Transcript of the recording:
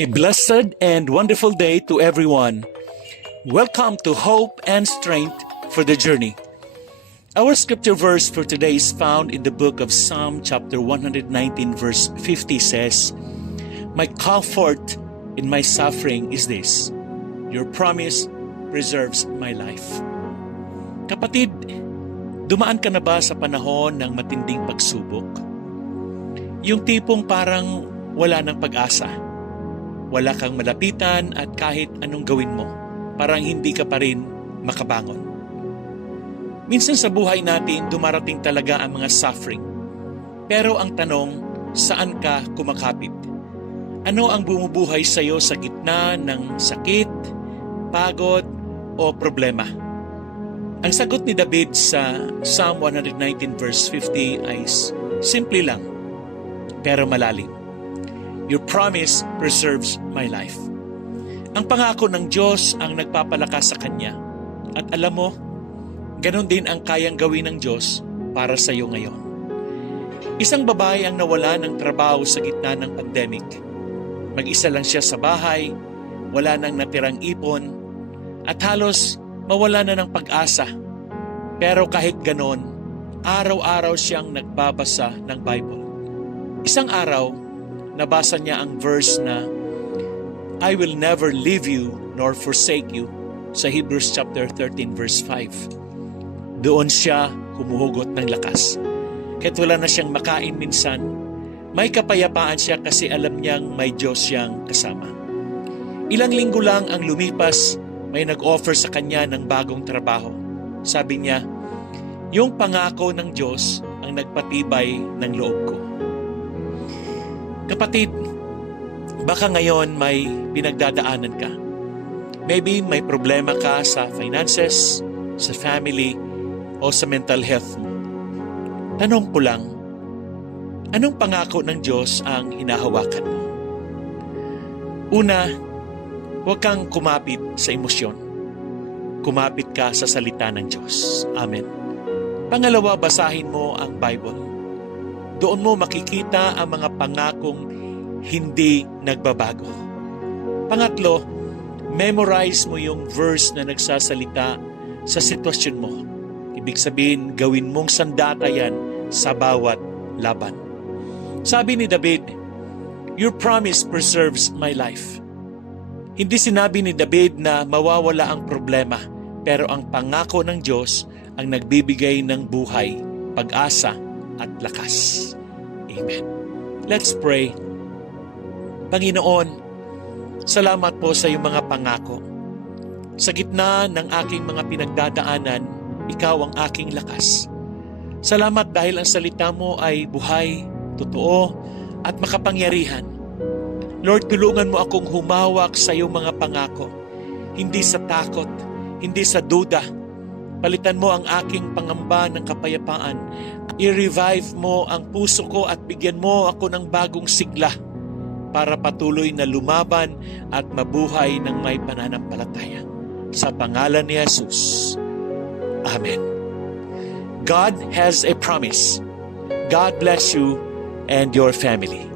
A blessed and wonderful day to everyone. Welcome to Hope and Strength for the Journey. Our scripture verse for today is found in the book of Psalm chapter 119 verse 50 says, "My comfort in my suffering is this, your promise preserves my life." Kapatid, dumaan ka na ba sa panahon ng matinding pagsubok? Yung tipong parang wala ng pag-asa. Wala kang malapitan at kahit anong gawin mo, parang hindi ka pa rin makabangon. Minsan sa buhay natin, dumarating talaga ang mga suffering. Pero ang tanong, saan ka kumakapit? Ano ang bumubuhay sa iyo sa gitna ng sakit, pagod, o problema? Ang sagot ni David sa Psalm 119 verse 50 ay simple lang, pero malalim. Your promise preserves my life. Ang pangako ng Diyos ang nagpapalakas sa Kanya. At alam mo, ganon din ang kayang gawin ng Diyos para sa iyo ngayon. Isang babae ang nawala ng trabaho sa gitna ng pandemic. Mag-isa lang siya sa bahay, wala nang natirang ipon, at halos mawala na ng pag-asa. Pero kahit ganon, araw-araw siyang nagbabasa ng Bible. Isang araw, nabasa niya ang verse na, "I will never leave you nor forsake you," sa Hebrews chapter 13 verse 5. Doon siya humuhugot ng lakas. Kahit wala na siyang makain minsan, may kapayapaan siya kasi alam niyang may Diyos siyang kasama. Ilang linggo lang ang lumipas, may nag-offer sa kanya ng bagong trabaho. Sabi niya, "Yung pangako ng Diyos ang nagpatibay ng loob ko." Kapatid, baka ngayon may pinagdadaanan ka. Maybe may problema ka sa finances, sa family, o sa mental health mo. Tanong ko lang, anong pangako ng Diyos ang hinahawakan mo? Una, huwag kang kumapit sa emosyon. Kumapit ka sa salita ng Diyos. Amen. Pangalawa, basahin mo ang Bible. Doon mo makikita ang mga pangakong hindi nagbabago. Pangatlo, memorize mo yung verse na nagsasalita sa sitwasyon mo. Ibig sabihin, gawin mong sandata yan sa bawat laban. Sabi ni David, "Your promise preserves my life." Hindi sinabi ni David na mawawala ang problema, pero ang pangako ng Diyos ang nagbibigay ng buhay, pag-asa, at lakas. Amen. Let's pray. Panginoon, salamat po sa iyong mga pangako. Sa gitna ng aking mga pinagdadaanan, ikaw ang aking lakas. Salamat dahil ang salita mo ay buhay, totoo, at makapangyarihan. Lord, tulungan mo akong humawak sa iyong mga pangako, hindi sa takot, hindi sa duda. Palitan mo ang aking pangamba ng kapayapaan. I-revive mo ang puso ko at bigyan mo ako ng bagong sigla para patuloy na lumaban at mabuhay ng may pananampalataya. Sa pangalan ni Jesus. Amen. God has a promise. God bless you and your family.